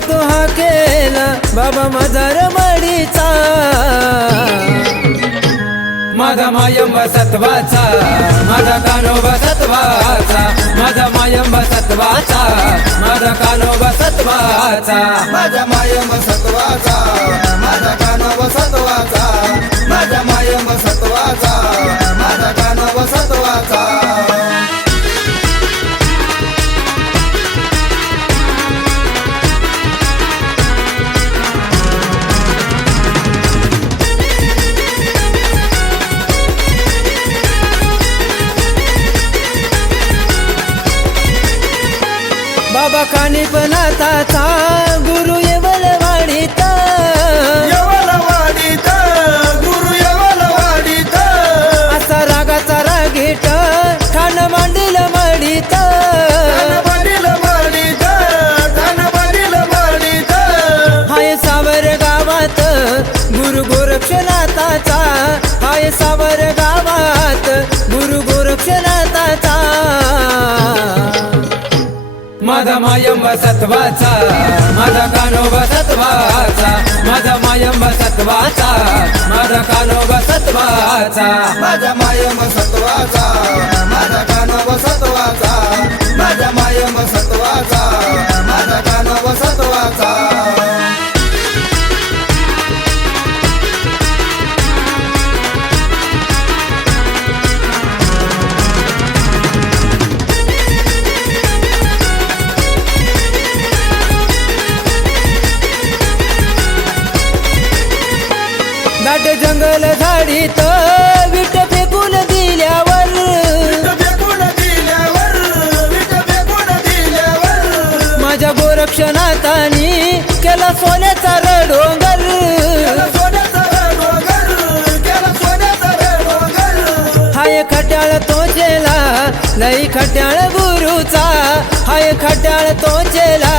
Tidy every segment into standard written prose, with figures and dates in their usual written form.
तो हा केला बाबा माझा रमडीचा, माझा मायंबा सत्वाचा, माझा कानोबा सत्वाचा, माझा मायंबा सत्वाचा, माझा कानोबा सत्वाचा, माझा मायंबा सत्वाचा, माझा कानोबा सत्वाचा, माझा मायंबा सत्वाचा, माझा कानोबा सत्वाचा. बाबा कानिपनाथाचा गुरु येवलवाडीत, येवलवाडीत गुरु येवलवाडीत, असा रागाचा रागीट ठाण मांडील मडीत, वडील मडीत, वडील मडीत. हाय सावर गावात गुरु गोरक्षनाथाचा, हाय सावर गावात गुरु गोरक्षनाथाचा, माझा मायंबा सत्वाचा, माझा कानोबा सत्वाचा, माझा मायंबा सत्वाचा, माझा कानोबा सत्वाचा, माझा मायंबा सत्वाचा, माझा कानोबा सत्वाचा, माझा मायंबा सत्वाचा, माझा कानोबा सत्वाचा. दाट जंगल झाडीत विट फेकून दिल्यावर, विट फेकून दिल्यावर, विट फेकून दिल्यावर, माझ्या गोरक्षनाथानी केला सोन्याचा रडोंगर, केला सोन्याचा डोंगर, केला सोन्याचा डोंगर. हाय खट्याळ तोचेला लई खट्याळ गुरुचा, हाय खट्याळ तोचेला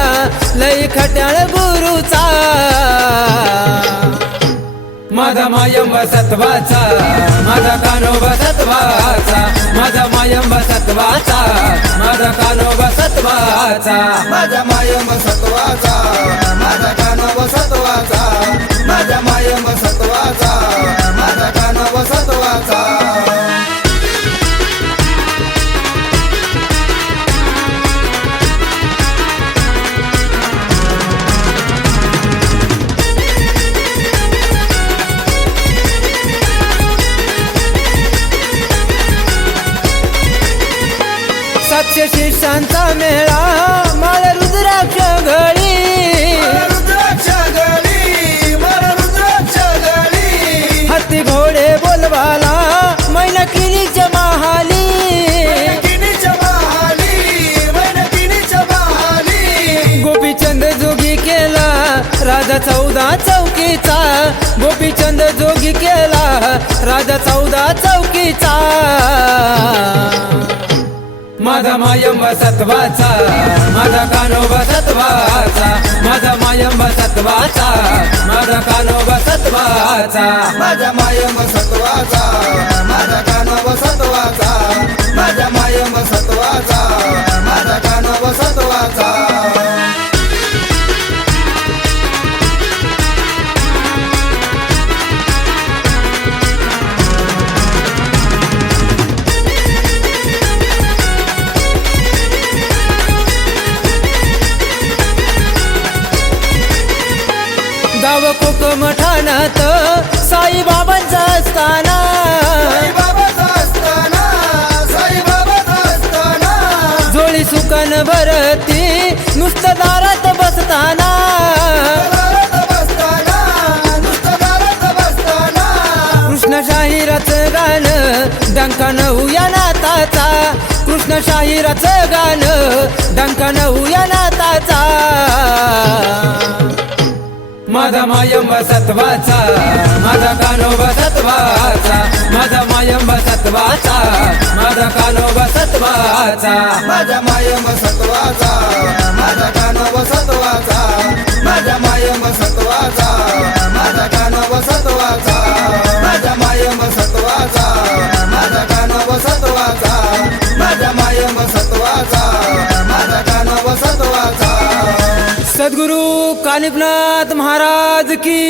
लई खट्याळ गुरुचा, माझा मायंबा सत्वाचा, माझा कानोबा सत्वाचा, माझा मायंबा सत्वाचा, माझा कानोबा सत्वाचा, माझा मायंबा सत्वाचा, माझा कानोबा सत्वाचा, माझा मायंबा सत्वाचा, माझा कानोबा सत्वाचा. सातशे शिष्यांचा मेळा माळ रुद्राक्ष गळी, रुद्राक्ष गळी, मला रुद्राक्ष गळी, हत्ती घोडे बोलवाला मैनकिनीच्या महाली, मैनकिनीच्या महाली, मैनकिनीच्या महाली. गोपीचंद जोगी केला राजा 14 चौकीचा, गोपीचंद जोगी केला राजा 14 चौकीचा, माझा मायंबा सत्वाचा, माझा कानोबा सत्वाचा, माझा मायंबा सत्वाचा, माझा कानोबा सत्वाचा, माझा मायंबा सत्वाचा, माझा कानोबा सत्वाचा, माझा मायंबा सत्वाचा, माझा कानोबा सत्वाचा. गाव कोकम ठाण्यात साईबाबांचा असताना, साईबाबाचा असताना, साईबाबाचा असताना, जोळी सुकन भरती नुसतं दारात बसताना, दारात बसताना, नुसतं दारात बसताना. कृष्ण शाहिराचं गाणं डंकान हुया नाताचा, कृष्ण शाहिराचं गाणं डंकान हुया नाताचा, माझा मायंबा सत्वाचा, माझा कानोबा सत्वाचा, माझा मायंबा सत्वाचा, माझा कानोबा सत्वाचा, माझा मायंबा सत्वाचा, माझा कानोबा सत्वाचा, माझा मायंबा सत्वाचा, माझा कानोबा सत्वाचा, माझा मायंबा सत्वाचा, माझा कानोबा सत्वाचा, माझा मायंबा सत्वाचा, माझा कानोबा सत्वाचा. सद्गुरु कानिपनाथ महाराज की